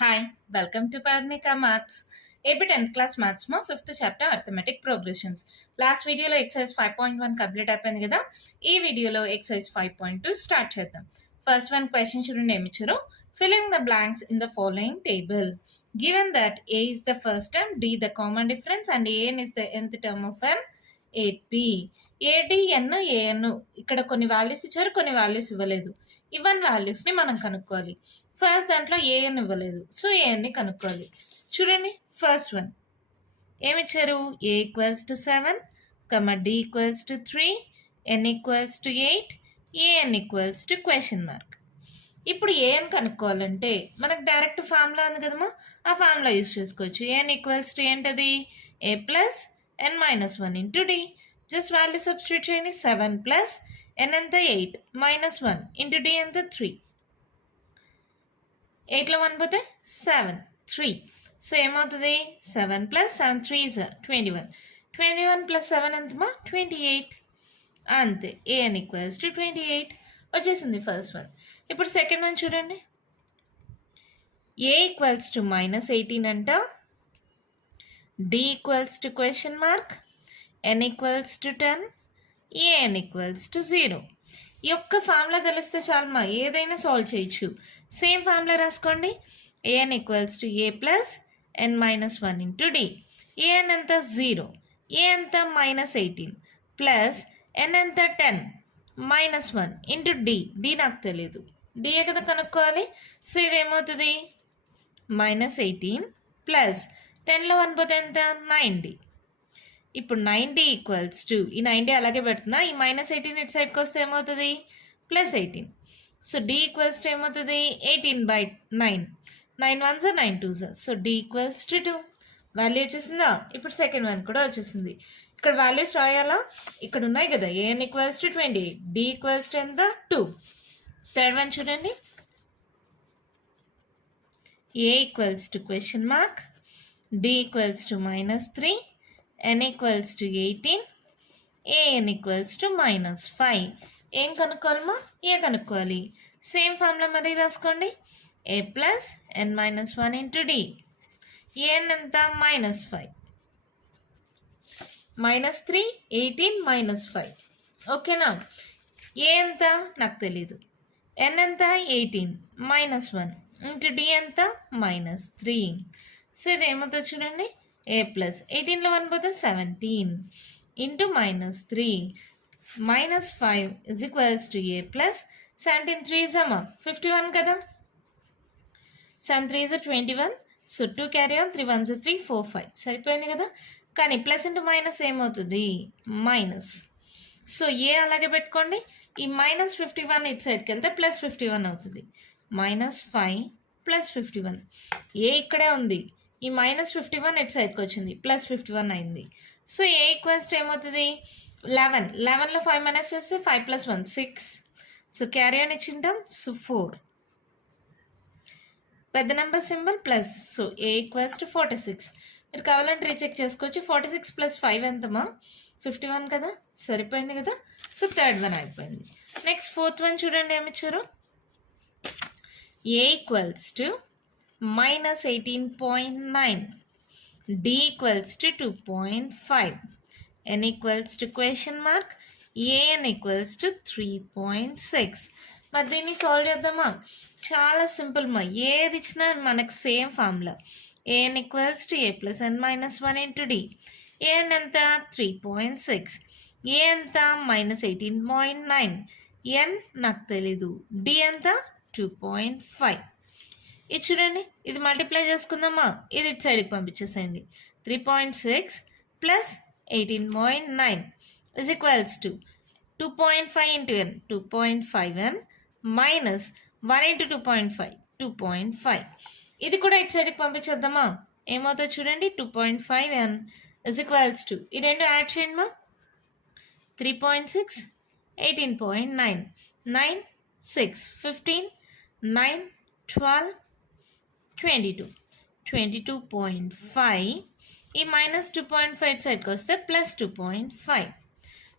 Hi, welcome to Parnika Maths. AP 10th class maths మా 5th chapter arithmetic progressions. Last వీడియోలో exercise 5.1 complete అయిపోయింది కదా. ఈ వీడియోలో ఎక్సర్సైజ్ 5.2 స్టార్ట్ చేద్దాం. ఫస్ట్ వన్ క్వశ్చన్ చూడండి ఏమి ఇచ్చారు. Filling the blanks in the following table. Given that A is the first term, D the common difference and AN is the nth term of an 8B. ADN AN ఇక్కడ కొన్ని values ఇచ్చారు, కొన్ని values ఇవ్వలేదు. ఇవన్నీ వాల్యూస్ని మనం కనుక్కోవాలి. First దాంట్లో ఏఎన్ ఇవ్వలేదు, సో ఏఎన్ని కనుక్కోవాలి. చూడండి ఫస్ట్ వన్ ఏమిచ్చారు. A equals to 7, D equals to 3, N equals to 8, A N equals to question mark. ఇప్పుడు ఏఎన్ కనుక్కోవాలంటే మనకు డైరెక్ట్ ఫార్ములా ఉంది కదమ్మా, ఆ ఫార్ములా యూజ్ చేసుకోవచ్చు. ఏఎన్ ఈక్వల్స్ టు ఏంటది, A plus N minus 1 into D. Just value substitute చేయండి. 7 plus ఎన్ ఎంత 8 మైనస్ 1 ఇంటూ డి ఎంత 3. 8లో 1 పోతే 7, 3. సో ఏమవుతుంది, 7 ప్లస్ 7 3 is 21. 21 ప్లస్ 7 ఎంతమా 28. అంతే, ఏఎన్ ఈక్వల్స్ టు 28 వచ్చేసింది ఫస్ట్ వన్. ఇప్పుడు సెకండ్ వన్ చూడండి. ఏ ఈక్వల్స్ టు -18 అంట, D equals to question mark, N equals to 10, AN equals to 0. ఈ యొక్క ఫార్ములా తెలిస్తే చాలమ్మా, ఏదైనా సాల్వ్ చేయొచ్చు. సేమ్ ఫార్ములా రాసుకోండి. AN equals to A plus N minus 1 into D. AN ఎంత 0, ఏ ఎంత -18 ప్లస్ ఎన్ ఎంత 10 మైనస్ 1 ఇంటూ డి. డి నాకు తెలియదు, డిఏ కదా కనుక్కోవాలి. సో ఇదేమవుతుంది -18 ప్లస్ 10లో 1 పోతే ఎంత 9D. ఇప్పుడు 9D ఈక్వల్స్ టు, ఈ 9D అలాగే పెడుతున్నా, ఈ -18 ఇటు సైడ్కి వస్తే ఏమవుతుంది +18. సో D ఈక్వల్స్ టు ఏమవుతుంది 18/9. 9 1s 9 2s. So D equals to 2. Value వచ్చేసిందా. ఇప్పుడు సెకండ్ వన్ కూడా వచ్చేసింది. ఇక్కడ వాల్యూస్ రాయాలా, ఇక్కడ ఉన్నాయి కదా. A N equals to 28, D equals to ఎంత 2. థర్డ్ వన్ చూడండి. A equals to question mark, D equals to -3, n equals to 18, A N equals to -5. ఏం కనుక్కోవాలమ్మా, ఏ కనుక్కోవాలి. సేమ్ ఫార్ములా మరి రాసుకోండి. A plus N minus 1 into D. AN ఎంత -5, -3, 18, -5. ఓకేనా. ఏ ఎంత నాకు తెలీదు. ఎన్ ఎంత 18 -1 ఇంటూ డి ఎంత -3. సో ఇది ఏమవుతుంది చూడండి. ఏ ప్లస్ 18లో 1 పోతే 17 into -3 -5 is equals to A plus 17 3s 51 కదా. 7 3s 21. So 2 carry on, 3 1s 3 4 5 సరిపోయింది కదా. కానీ ప్లస్ ఇంటూ మైనస్ ఏమవుతుంది మైనస్. సో ఏ అలాగే పెట్టుకోండి. ఈ -51 ఇటు సైడ్కి వెళ్తే +51 అవుతుంది. -5 +51. ఏ ఇక్కడే ఉంది, ఈ -51 ఇటు సైడ్కి వచ్చింది, +51 అయింది. సో ఏ ఈక్వల్స్ టు ఏమవుతుంది 11. 11లో 5 మైనస్ చేస్తే 5 + 1 6. సో క్యారీ ఆన్ ఇచ్చింటాం. సో 4 పెద్ద number symbol plus. So A equals to 46. మీరు కావాలంటే రీచెక్ చేసుకోవచ్చు. 46 + 5 ఎంతమా 51 కదా, సరిపోయింది కదా. సో థర్డ్ వన్ అయిపోయింది. నెక్స్ట్ ఫోర్త్ వన్ చూడండి ఏమిచ్చారు. A equals to -18.9, D equals to 2.5, N equals to question mark, A N equals to 3.6. మరి దీన్ని సాల్వ్ చేద్దామా. చాలా సింపుల్ మా, ఏది ఇచ్చినా మనకు same formula. AN equals to A plus N minus 1 into D. AN ఎంత 3.6, ఏ ఎంత -18.9, ఎన్ నాకు తెలీదు, డి ఎంత 2.5. ఇది చూడండి, ఇది మల్టిప్లై చేసుకుందామా, ఇది ఇటు సైడ్కి పంపించేసేయండి. 3.6 plus 18.9 is equals to 2.5 into N 2.5n minus 1 into 2.5 2.5. ఇది కూడా ఇటు సైడ్కి పంపించేద్దామా. ఏమవుతుందో చూడండి. 2.5n ఇజ్ ఈక్వల్స్ టు, ఈ రెండు యాడ్ చేయండి మా. 3.6 18.9 9 6 15 9 12 22 22.5. ఈ -2.5 సైడ్కి వస్తే +2.5.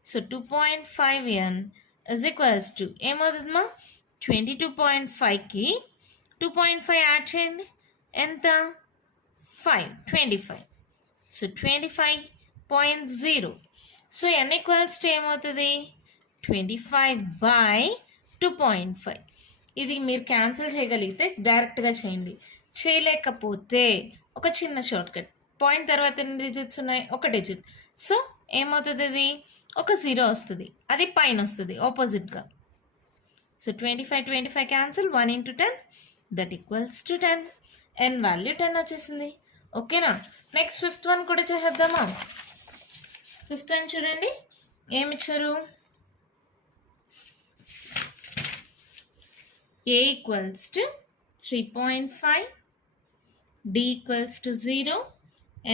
So 2.5n is equals to ఏమవుతుందమ్మా 22.5కి 2.5 యాడ్ చేయండి. ఎంత 25. So 25.0. So n equals to ఏమవుతుంది 25/2.5. ఇది మీరు క్యాన్సిల్ చేయగలిగితే డైరెక్ట్గా చేయండి. చేయలేకపోతే ఒక చిన్న షార్ట్ కట్, పాయింట్ తర్వాత ఎన్ని డిజిట్స్ ఉన్నాయి, ఒక డిజిట్. సో ఏమవుతుంది, ఇది ఒక 0 వస్తుంది, అది పైన వస్తుంది ఆపోజిట్గా. So 25 cancel, 1 into 10 that equals to 10. n value 10 వచ్చేసింది. ఓకేనా. నెక్స్ట్ ఫిఫ్త్ వన్ కూడా చేద్దామా. ఫిఫ్త్ వన్ చూడండి ఏమిచ్చారు, a equals to 3.5, d equals to 0,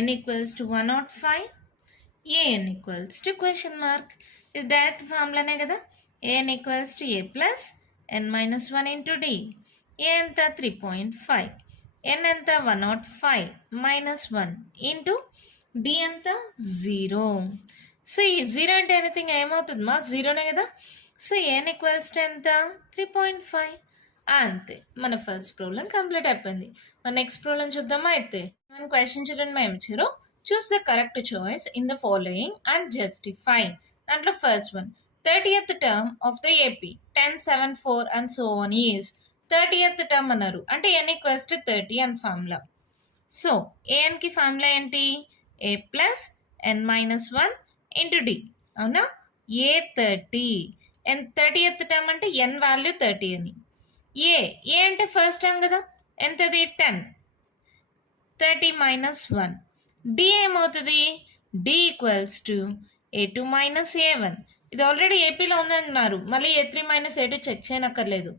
n equals to 105, an equals to question mark. ఇది డైరెక్ట్ ఫార్ములానే కదా. an equals to a plus n minus 1 into d. a ఎంత 3.5, n ఎంత 105 minus 1 into d ఎంత 0. So ఈ 0 అంటే anything ఏమవుతుంది మా 0నే కదా. సో n ఈక్వల్స్ టు ఎంత 3.5. అంతే, మన ఫస్ట్ ప్రాబ్లం కంప్లీట్ అయిపోయింది. మన నెక్స్ట్ ప్రాబ్లం చూద్దామా. అయితే మన క్వశ్చన్ చూడండి, మేము ఇచ్చారు choose the correct choice in the following and justify. దాంట్లో first one 30th term of the AP 10, 7, 4 and so on is 30th term అన్నారు. అంటే n ఈక్వల్స్ టు 30 అని ఫార్ములా. సో ఏఎన్కి ఫార్ములా ఏంటి, A plus n minus 1 into D. అవునా, A 30, n 30th term అంటే n value 30 అని. A అంటే first term కదా, ఎంతది 10, 30 మైనస్ 1. డి ఏమవుతుంది, D equals to a2 minus a1. ఇది ఆల్రెడీ ఏపీలో ఉందన్నారు, మళ్ళీ a3 మైనస్ a2 చెక్ చేయనక్కర్లేదు,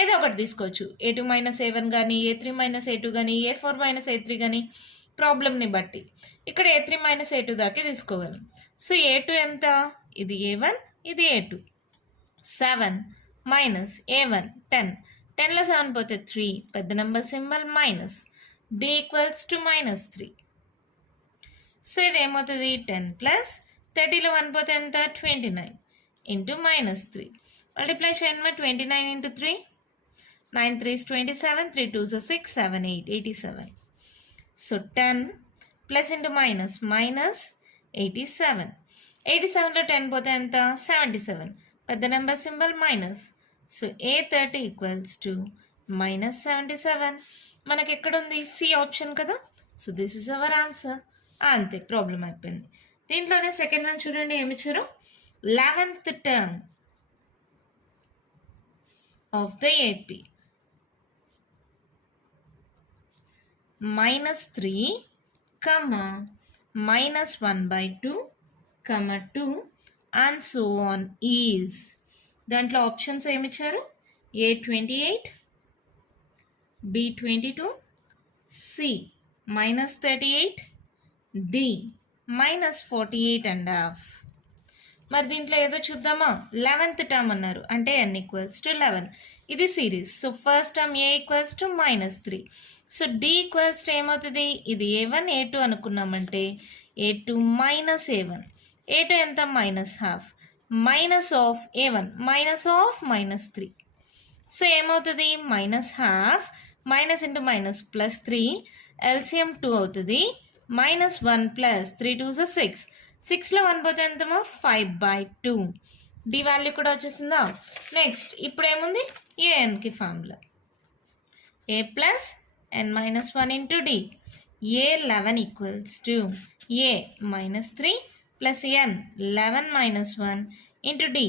ఏదో ఒకటి తీసుకోవచ్చు. a2 మైనస్ a1 కానీ, a3 మైనస్ a2 కానీ, a4 మైనస్ a3 కానీ, ప్రాబ్లమ్ని బట్టి. ఇక్కడ a3 minus a2 దాకే తీసుకోగలం. So a2 ఎంత, ఇది a1, ఇది a2. 7 మైనస్ a1 10, 10లో 7 పోతే 3, పెద్ద number symbol minus, d equals to minus 3. So ఇది ఏమవుతుంది 10 ప్లస్ 30లో 1 పోతే ఎంత 29 ఇంటూ మైనస్ 3. మల్టిప్లై చేయండి 29 into 3, 9 3s 27, 3 2s 6, 7 8, 87. So 10 plus into minus minus 87. 87లో 10 పోతే ఎంత 77, పెద్ద number symbol minus. So a30 equals to minus 77. మనకి ఎక్కడుంది, సి ఆప్షన్ కదా. So this is our answer. అంతే, ప్రాబ్లం అయిపోయింది. దీంట్లోనే సెకండ్ వన్ చూడండి ఏమిచ్చారు, 11th term of the AP -3, -1/2, 2 and so on is. దాంట్లో options ఏమిచ్చారు, a28, b22, c -38, d -48.5. మరి దీంట్లో ఏదో చూద్దామా. 11th టర్మ్ అన్నారు అంటే n ఈక్వల్స్ టు 11. ఇది series. So first term a equals to -3. So d equals to ఏమవుతుంది, ఇది a1 a2 అనుకున్నామంటే a2 minus a1. a2 ఎంత -12, minus of a1 minus of -3. So ఏమవుతుంది -12 minus into minus plus 3, LCM 2 అవుతుంది. -1 plus 3 2s 6, 6లో 1 పోతే ఎంతమో 5/2. D value కూడా వచ్చేసిందా. Next ఇప్పుడు ఏముంది, ఏఎన్కి formula A plus n minus 1 into D. a11 equals to a -3 plus n 11 minus 1 into D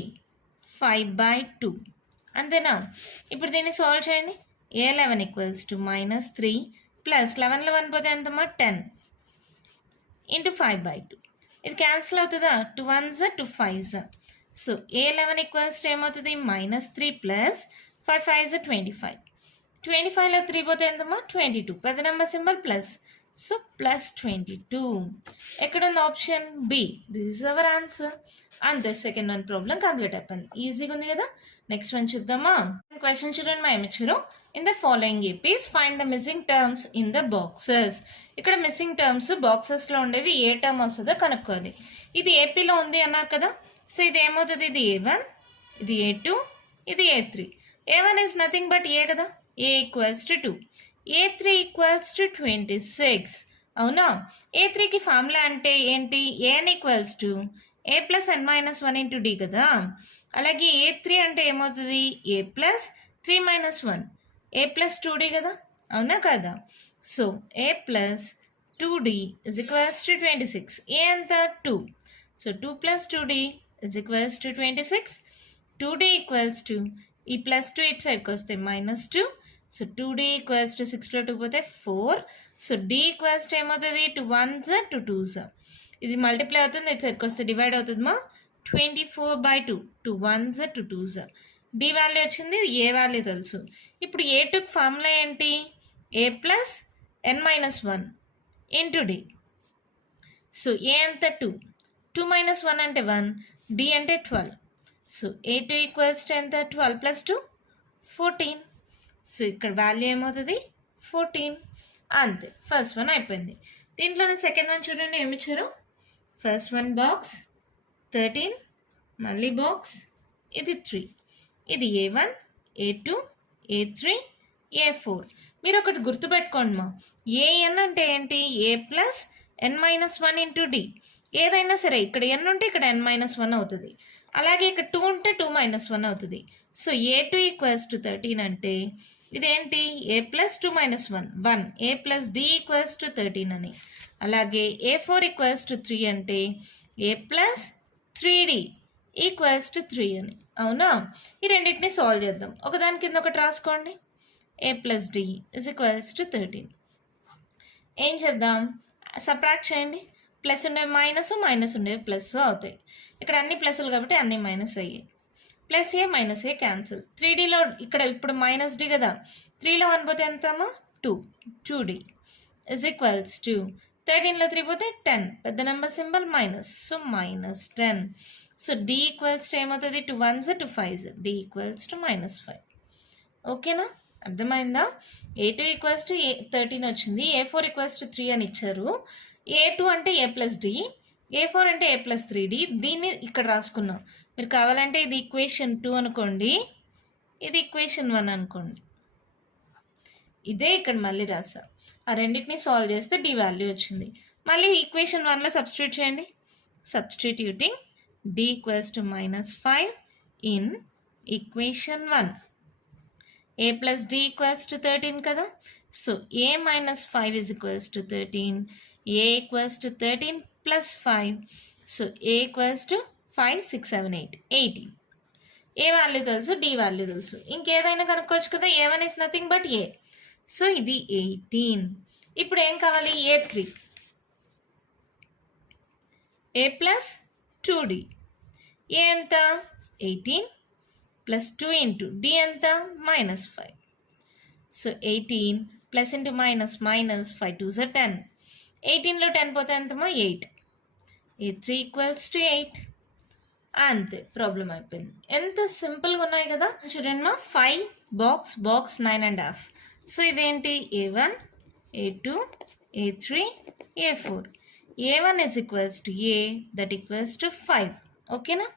5/2. అంతేనా. ఇప్పుడు దీన్ని సాల్వ్ చేయండి. a11 ఈక్వల్స్ టు -3 ప్లస్ 11లో 1 పోతే ఎంతమా 10 ఇంటూ 5/2. ఇది క్యాన్సిల్ అవుతుందా, 2 1s 2 5s. So a11 equals to ఏమవుతుంది -3 ప్లస్ 5 5s 25. 25లో 3 పోతే ఎంతమా 22, పెద్ద నెంబర్ సింబల్ ప్లస్. సో +22. ఎక్కడ ఉంది option B. This is our answer. అంతే, సెకండ్ వన్ ప్రాబ్లం కంప్లీట్ అయిపోయింది. ఈజీగా ఉంది కదా. నెక్స్ట్ వన్ చూద్దామా. క్వశ్చన్ చూడండి మా ఏమిచ్చారు, in the following APs find the missing terms in the boxes. ఇక్కడ మిస్సింగ్ టర్మ్స్ బాక్సెస్లో ఉండేవి ఏ టర్మ్ వస్తుందో కనుక్కోవాలి. ఇది ఏపీలో ఉంది అన్నారు కదా. సో ఇది ఏమవుతుంది, ఇది a1, ఇది a2, ఇది a3. a1 is nothing but A కదా, a equals to 2. A3 equals to 26. అవునా? A3కి ఫార్ములా అంటే ఏంటి? an equals to a plus n minus 1 into D కదా. అలాగే A3 అంటే ఏమవుతుంది? a plus 3 minus 1 a plus 2d కదా. అవునా కదా? So a plus 2d is equals to 26. a ఎంత? 2. So 2 plus 2d is equals to 26. 2d equals to ఈ plus 2 ఇటు సైడ్కి వస్తే -2. సో 2d ఈక్వల్స్ టు 6లో 2 పోతే 4. సో d ఈక్వల్స్ టు ఏమవుతుంది? 2 1s 2 2s. ఇది మల్టిప్లై అవుతుంది, ఇటు సైడ్కి వస్తే డివైడ్ అవుతుందమ్మా. 24/2 2 1s 2 2s. d వాల్యూ వచ్చింది, ఏ వాల్యూ తెలుసు. ఇప్పుడు A2కి ఫార్ములా ఏంటి? a plus n minus 1 into D. So A ఎంత? 2. 2 మైనస్ 1 అంటే 1, d అంటే 12. సో A2 ఈక్వల్స్ టు ఎంత? 12 ప్లస్ 2 14. సో ఇక్కడ వాల్యూ ఏమవుతుంది? 14. అంతే, ఫస్ట్ వన్ అయిపోయింది. దీంట్లోనే సెకండ్ వన్ చూడండి ఏమి ఇచ్చారు. ఫస్ట్ వన్ బాక్స్ 13, మళ్ళీ బాక్స్ ఇది 3. ఇది A1, A2, A3, A4. మీరు ఒకటి గుర్తుపెట్టుకోండి మా, ఏఎన్ అంటే ఏంటి? A plus N minus 1 into D. ఏదైనా సరే ఇక్కడ ఎన్ ఉంటే ఇక్కడ n మైనస్ 1 అవుతుంది. అలాగే ఇక్కడ 2 ఉంటే 2 మైనస్ 1 అవుతుంది. సో A2 ఈక్వల్స్ టు 13 అంటే ఇదేంటి? a plus 2 minus 1 1, a plus d equals to 13 అని. అలాగే A4 ఈక్వల్స్ టు 3 అంటే a plus 3d equals to 3 అని. అవునా? ఈ రెండింటిని సాల్వ్ చేద్దాం. ఒకదాని కింద ఒకటి రాసుకోండి. a plus d is equals to 13. ఏం చేద్దాం? సబ్ట్రాక్ట్ చేయండి. ప్లస్ ఉండేవి మైనస్, మైనస్ ఉండేవి ప్లస్ అవుతాయి. ఇక్కడ అన్ని ప్లస్లు కాబట్టి అన్ని మైనస్ అయ్యాయి. ప్లస్ ఏ మైనస్ ఏ క్యాన్సిల్. 3dలో ఇక్కడ ఇప్పుడు -d కదా. 3లో 1 పోతే ఎంతమ్మా? 2. 2d ఇజ్ ఈక్వల్స్ టు 13లో 3 పోతే 10. పెద్ద number symbol minus, so -10. So d equals to ఏమవుతుంది? 2 1s 2 5s. d equals to -5. ఓకేనా? అర్థమైందా? A2 ఈక్వల్స్ టు 13 వచ్చింది. A4 ఈక్వల్స్ టు 3 అని ఇచ్చారు. A2 అంటే a ప్లస్ d, A4 అంటే a ప్లస్ 3d. దీన్ని ఇక్కడ రాసుకున్నాం. మీరు కావాలంటే ఇది ఈక్వేషన్ 2 అనుకోండి, ఇది ఈక్వేషన్ 1 అనుకోండి. ఇదే ఇక్కడ మళ్ళీ రాసా. ఆ రెండింటిని సాల్వ్ చేస్తే డి వాల్యూ వచ్చింది. మళ్ళీ ఈక్వేషన్ 1లో సబ్స్టిట్యూట్ చేయండి. Substituting d equals to -5 in equation 1. a plus d equals to 13 కదా. So a minus 5 is equals to 13. a equals to 13 plus 5. So a equals to 5 6 7 8 18. A value తెలుసు, D value తెలుసు. ఇంకేదైనా కనుక్కోవచ్చు కదా. A1 is nothing but a. So ఇది 18. ఇప్పుడు ఏం కావాలి? A3. a plus 2d. ఏ ఎంత? 18 ప్లస్ 2 ఇంటూ డి ఎంత? -5. So 18 plus into minus 5 2s 10. 18లో 10 పోతే ఎంతమో? 8. A3 equals to 8. అంతే, ప్రాబ్లం అయిపోయింది. ఎంత సింపుల్గా ఉన్నాయి కదా. చూడండి మా, 5 బాక్స్ 9.5. సో ఇదేంటి? A1, A2, A3, A4. A1 is equals to a, that equals to 5. ఓకేనా?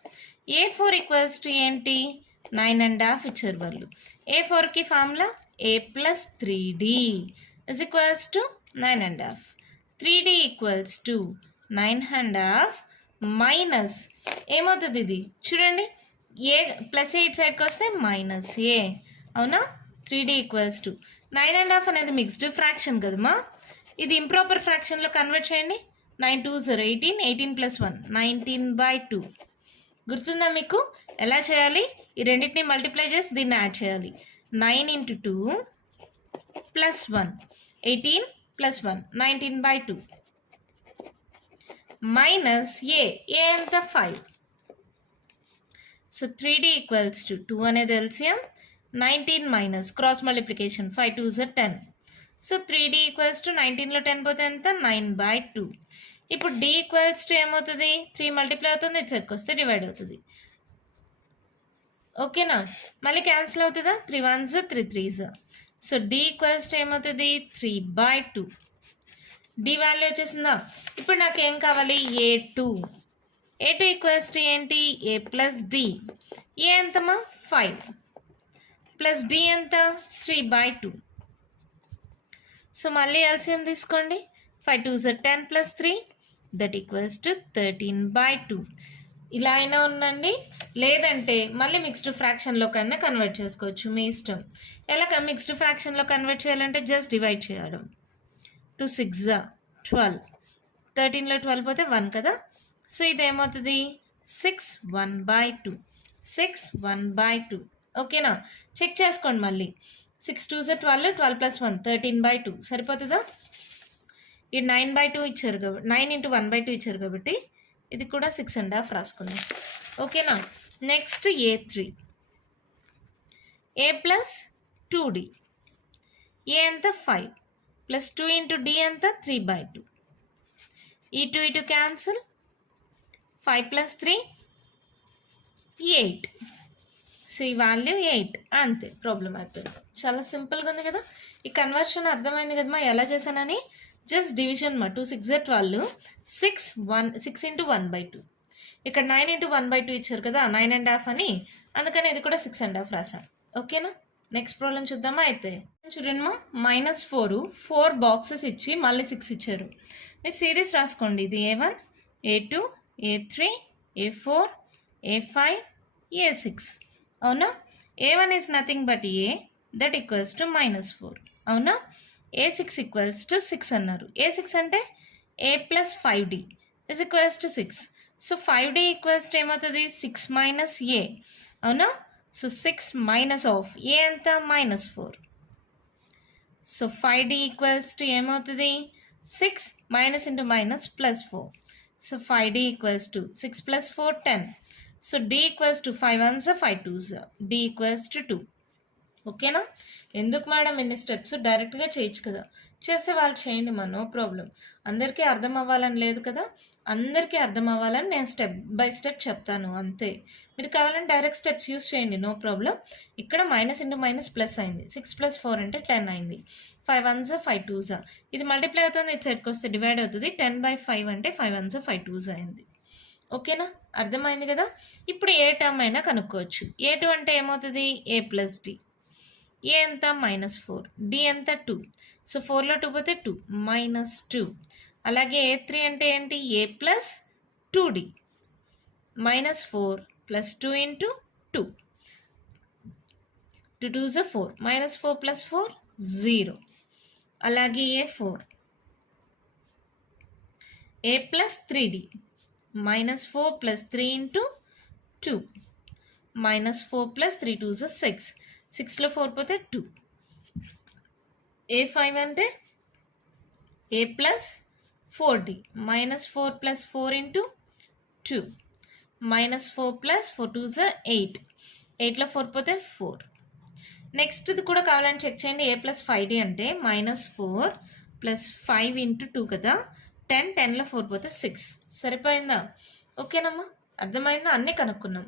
A4 ఈక్వల్స్ టు ఏంటి? 9.5 ఇచ్చారు వాళ్ళు. A4కి formula a plus 3d is equals to 9.5. 3d equals to 9.5 minus ఏమవుతుంది? ఇది చూడండి, ఏ ప్లస్ ఏ ఇటు సైడ్కి వస్తే మైనస్ ఏ. అవునా? 3d ఈక్వల్స్ టు 9.5 అనేది మిక్స్డ్ ఫ్రాక్షన్ కదమ్మా. ఇది ఇంప్రాపర్ ఫ్రాక్షన్లో కన్వర్ట్ చేయండి. 9 2s 18, 18 ప్లస్ 1 19/2. గుర్తుందా మీకు ఎలా చేయాలి? ఈ రెండింటిని మల్టిప్లై చేసి దీన్ని యాడ్ చేయాలి. 9 into 2 plus 1 18 plus 1 19/2 minus A ఎంత? 5. సో 3d ఈక్వల్స్ టు 2 అనేది LCM. 19 minus cross multiplication 5 2s 10. So 3d equals to 19లో 10 పోతే ఎంత? 9/2. ఇప్పుడు d ఈక్వల్స్ టు ఏమవుతుంది? 3 మల్టిప్లై అవుతుంది, ఇటు సైడ్కి వస్తే డివైడ్ అవుతుంది. ఓకేనా? మళ్ళీ క్యాన్సిల్ అవుతుందా? 3 1s 3 3s. So d equals to ఏమవుతుంది? 3/2. డి వాల్యూ వచ్చేసిందా? ఇప్పుడు నాకు ఏం కావాలి? A2. A2 ఈక్వల్స్ టు ఏంటి? a plus D. ఏ ఎంతమా? 5 ప్లస్ డి ఎంత? 3/2. సో మళ్ళీ ఎల్సిఎం తీసుకోండి. 5 2s 10 plus 3 that equals to 13/2. ఇలా అయినా ఉండండి, లేదంటే మళ్ళీ మిక్స్డ్ ఫ్రాక్షన్లో కన్నా కన్వర్ట్ చేసుకోవచ్చు, మీ ఇష్టం. ఎలా మిక్స్డ్ ఫ్రాక్షన్లో కన్వర్ట్ చేయాలంటే జస్ట్ డివైడ్ చేయడం. 2 6 12, 13లో 12 పోతే 1 కదా. సో ఇదేమవుతుంది 6 1/2, 6 1/2. ఓకేనా, చెక్ చేసుకోండి మళ్ళీ. 6 2s 12, 12 ప్లస్ 1 13/2 సరిపోతుందా? ఇది 9/2 ఇచ్చారు కాబట్టి 9 × 1/2 ఇచ్చారు కాబట్టి ఇది కూడా 6.5 రాసుకుందాం. ఓకేనా. Next A3, A plus 2D, ఏ ఎంత 5 ప్లస్ 2 × D ఎంత 3/2. ఈ 2 ఇటు క్యాన్సిల్, 5 ప్లస్ 3 8. సో ఈ వాల్యూ 8 అంతే, ప్రాబ్లం అయిపోయింది. చాలా సింపుల్గా ఉంది కదా. ఈ కన్వర్షన్ అర్థమైంది కదమ్మా ఎలా చేశానని. జస్ట్ డివిజన్ మా 2 6 12, 6 × 1/2. ఇక్కడ 9 × 1/2 ఇచ్చారు కదా, 9.5 అని, అందుకని ఇది కూడా 6.5 రాశాను. ఓకేనా. నెక్స్ట్ ప్రాబ్లం చూద్దామా. అయితే చూడండి మా -4 బాక్సెస్ ఇచ్చి మళ్ళీ 6 ఇచ్చారు. మీరు సిరీస్ రాసుకోండి. ఇది A1 A2 A3 A4 A5 A6. అవునా. A1 is nothing but A, that equals to -4. అవునా. A6 ఈక్వల్స్ టు 6 అన్నారు. A6 అంటే A plus 5D is equals to 6. So 5D equals to ఏమవుతుంది 6 మైనస్ A. అవునా. So 6 minus of A ఎంత -4. So 5D equals to ఏమవుతుంది 6 minus into minus plus 4. So 5D equals to 6 plus 4 10. So D equals to 5 1s 5 2s, D equals to 2. ఓకేనా. ఎందుకు madam ఎన్ని steps, డైరెక్ట్గా చేయొచ్చు కదా. చేసే వాళ్ళు చేయండి మా, నో ప్రాబ్లం. అందరికీ అర్థం అవ్వాలని లేదు కదా, అందరికీ అర్థం అవ్వాలని నేను స్టెప్ బై స్టెప్ చెప్తాను అంతే. మీరు కావాలంటే డైరెక్ట్ స్టెప్స్ యూస్ చేయండి, నో ప్రాబ్లం. ఇక్కడ మైనస్ ఇంటూ మైనస్ ప్లస్ అయింది, 6 ప్లస్ 4 అంటే 10 అయింది. 5 1s 5 2s, ఇది మల్టిప్లై అవుతుంది, ఇది సైడ్కి వస్తే డివైడ్ అవుతుంది. 10/5 అంటే 5 1s 5 2s అయింది. ఓకేనా, అర్థమైంది కదా. ఇప్పుడు ఏ టర్మ్ అయినా కనుక్కోవచ్చు. A2 అంటే ఏమవుతుంది A ప్లస్ D. ఏ ఎంత -4, D ఎంత 2. సో 4లో 2 పోతే 2 -2. అలాగే A3 అంటే ఏంటి A plus 2D, -4 plus 2 × 2, 2 2s 4, -4 plus 4 0. అలాగే A4 A plus 3D, -4 plus 3 × 2, -4 plus 3 2s 6, 6లో 4 పోతే 2. A5 అంటే A plus 4D, -4 plus 4 × 2, -4 plus 4 2s 8, 8లో 4 పోతే 4. నెక్స్ట్ ఇది కూడా కావాలని చెక్ చేయండి. A ప్లస్ 5D అంటే -4 ప్లస్ 5 × 2 కదా, 10 10లో 4 పోతే 6. సరిపోయిందా. ఓకేనమ్మా, అర్థమైందా. అన్నీ కనుక్కున్నాం.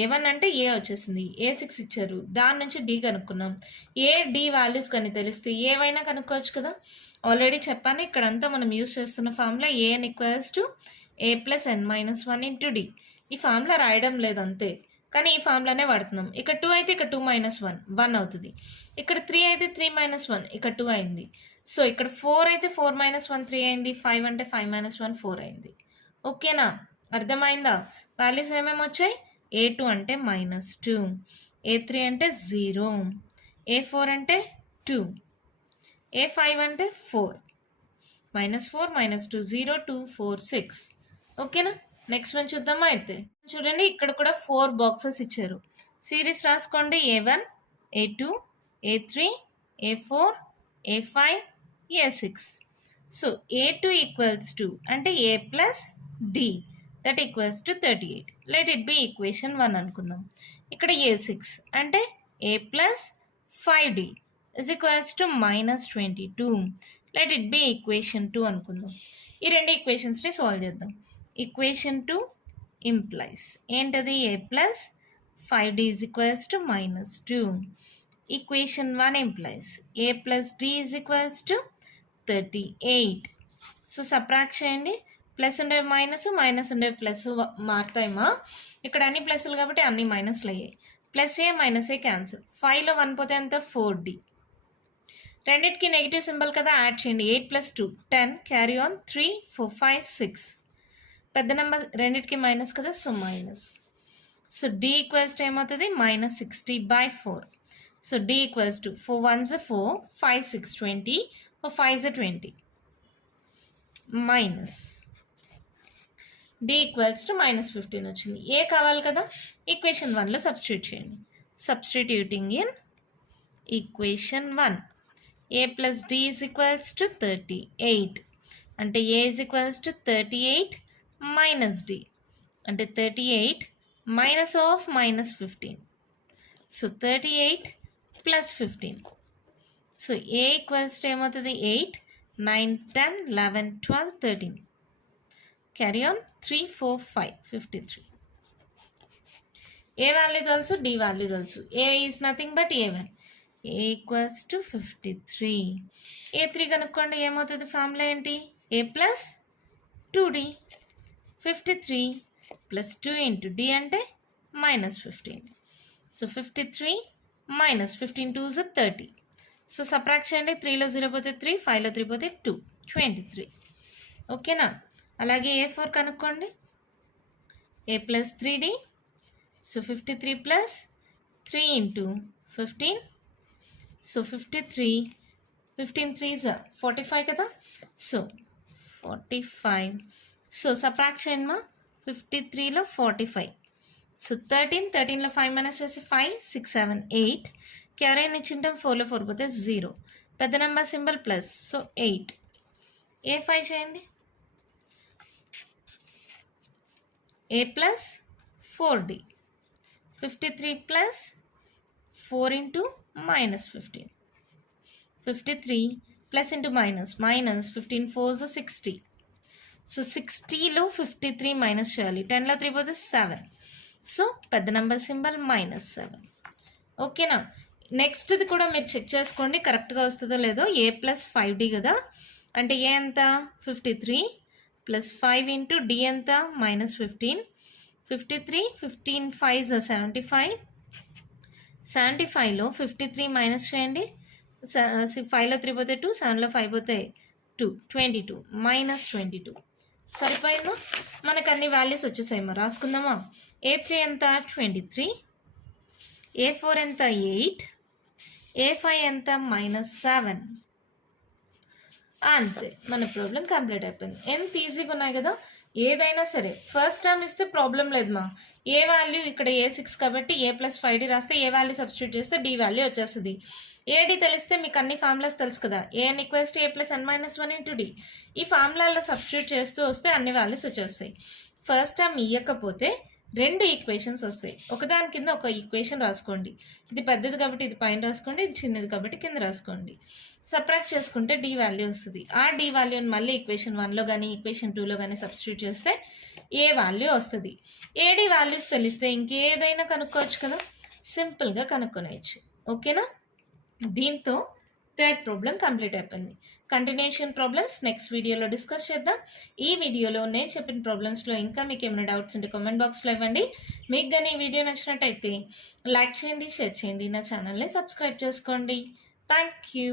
A1 అంటే A వచ్చేసింది, A6 ఇచ్చారు, దాని నుంచి D కనుక్కున్నాం. D వాల్యూస్ కానీ తెలిస్తే ఏవైనా కనుక్కోవచ్చు కదా. ఆల్రెడీ చెప్పాను, ఇక్కడంతా మనం యూస్ చేస్తున్న formula AN equals to A plus N - 1 × D. ఈ ఫార్ములా రాయడం లేదు అంతే, కానీ ఈ ఫార్ములానే వాడుతున్నాం. ఇక్కడ 2 అయితే ఇక్కడ 2 - 1 1 అవుతుంది. ఇక్కడ 3 అయితే 3 - 1 ఇక్కడ 2 అయింది. సో ఇక్కడ 4 అయితే 4 - 1 3 అయింది. 5 అంటే 5 - 1 4 అయింది. ఓకేనా, అర్థమైందా. వాల్యూస్ ఏమేమి వచ్చాయి. A2 అంటే -2, A3 అంటే 0, A4 అంటే 2, A5 అంటే 4, -4 -2 0 2 4 6. ఓకేనా. నెక్స్ట్ వన్ చూద్దామా. అయితే చూడండి, ఇక్కడ కూడా 4 బాక్సెస్ ఇచ్చారు. సిరీస్ రాసుకోండి. A1 A2 A3 A4 A5 A6. So A2 equals to అంటే A plus D, that equals to 38. Let it be equation 1 అనుకుందాం. ఇక్కడ A6 అంటే A plus 5D is equals to -22. Let it be equation 2 అనుకుందాం. ఈ రెండు ఈక్వేషన్స్ని solve చేద్దాం. Equation 2 implies ఏంటది A plus 5D is equals to -2. Equation 1 implies A plus D is equals to 38. So subtract చేయండి. Plus ఉండేవి minus, minus ఉండేవి plus మారుతాయమ్మా. ఇక్కడ అన్ని ప్లస్లు కాబట్టి అన్ని మైనస్లు అయ్యాయి. Plus A minus A cancel. 5లో 1 పోతే ఎంత 4D. రెండింటికి నెగిటివ్ సింబల్ కదా, యాడ్ చేయండి. 8 + 2 10, క్యారీ ఆన్ 3 4 5 6. పెద్ద నెంబర్ రెండింటికి మైనస్ కదా, so minus. So d equals to ఏమవుతుంది, -60/4. So d equals to 4 1s 4, 5 6 20, 4 5s 20, minus d equals to -15 వచ్చింది. ఏ కావాలి కదా, ఈక్వేషన్ 1లో సబ్స్టిట్యూట్ చేయండి. Substituting in equation 1, a plus d is equals to 38. అంటే a is equals to 38 minus d. అంటే 38 minus of -15. So 38 plus 15. So a equals to ఏమవుతుంది, 8 9 10 11 12 13. Carry on 3 4 5 53. a value తెలుసు, d value తెలుసు. a is nothing but a1. a equals to 53. a3 కనుక్కోండి, ఏమవుతుంది, formula ఏంటి, a plus 2d. 53 plus 2 into d అంటే -15. So 53 - 15 2s 30. So subtract చేయండి, 3లో 0 పోతే 3, 5లో 3 పోతే 2, 23. ఓకేనా. అలాగే a4 కనుక్కోండి, a plus 3d. So 53 plus 3 into 15. So 53 15 3s 45 కదా, సో 45. సో సబ్ట్రాక్ట్ చేయండి మా, 53లో 45. సో 13లో 5 మైనస్ చేసి 5 6 7 8. క్యారీని ఇచ్చింటాం, 4లో 4 పోతే 0. పెద్ద number symbol plus, so 8. a5 చేయండి, a plus 4d. 53 plus 4 into -15. 53 plus into minus, -15 4s 60. So 60లో 53 మైనస్ చేయాలి, 10లో 3 పోతే 7. సో పెద్ద నెంబర్ సింబల్ -7. ఓకేనా. నెక్స్ట్ది కూడా మీరు చెక్ చేసుకోండి కరెక్ట్గా వస్తుందో లేదో. a ప్లస్ 5d కదా, అంటే a ఎంత 53 ప్లస్ 5 ఇంటూ d ఎంత -15. 53 15 5s 75. 75లో 53 మైనస్ చేయండి, 5లో 3 పోతే 2, 7లో 5 పోతే 2, 22 -22. సరిపోయిందా, మనకు అన్ని వాల్యూస్ వచ్చేసాయి. మరి రాసుకుందామా. a3 ఎంత 23, a4 ఎంత 8, a5 ఎంత -7. అంతే, మన ప్రాబ్లం కంప్లీట్ అయిపోయింది. ఎంత ఈజీగా ఉన్నాయి కదా. ఏదైనా సరే ఫస్ట్ టైం ఇస్తే ప్రాబ్లం లేదు మా. ఏ వాల్యూ ఇక్కడ a6 కాబట్టి a ప్లస్ 5d రాస్తే ఏ వాల్యూ సబ్స్టిట్యూట్ చేస్తే d వాల్యూ వచ్చేస్తుంది. ad తెలిస్తే మీకు అన్ని ఫార్ములాస్ తెలుసు కదా, an equals to a plus n minus 1 into d. ఈ ఫార్ములాలో సబ్స్టిట్యూట్ చేస్తూ వస్తే అన్ని వాల్యూస్ వచ్చేస్తాయి. ఫస్ట్ టైం ఇవ్వకపోతే 2 ఈక్వేషన్స్ వస్తాయి, ఒకదాని కింద ఒక ఈక్వేషన్ రాసుకోండి. ఇది పెద్దది కాబట్టి ఇది పైన రాసుకోండి, ఇది చిన్నది కాబట్టి కింద రాసుకోండి. సబ్ట్రాక్ట్ చేసుకుంటే d వాల్యూ వస్తుంది. ఆ d వాల్యూని మళ్ళీ ఈక్వేషన్ 1లో కానీ ఈక్వేషన్ 2లో కానీ సబ్స్టిట్యూట్ చేస్తే ఏ వాల్యూ వస్తుంది. ad వాల్యూస్ తెలిస్తే ఇంకేదైనా కనుక్కోవచ్చు కదా, సింపుల్గా కనుక్కొనేయచ్చు. ఓకేనా. దీంతో థర్డ్ ప్రాబ్లం కంప్లీట్ అయిపోయింది. కంటిన్యూషన్ ప్రాబ్లమ్స్ నెక్స్ట్ వీడియోలో డిస్కస్ చేద్దాం. ఈ వీడియోలో నేను చెప్పిన ప్రాబ్లమ్స్లో ఇంకా మీకు ఏమైనా డౌట్స్ ఉంటే కామెంట్ బాక్స్లో ఇవ్వండి. మీకు కానీ ఈ వీడియో నచ్చినట్టయితే లైక్ చేయండి, షేర్ చేయండి, నా ఛానల్ని సబ్స్క్రైబ్ చేసుకోండి. Thank you.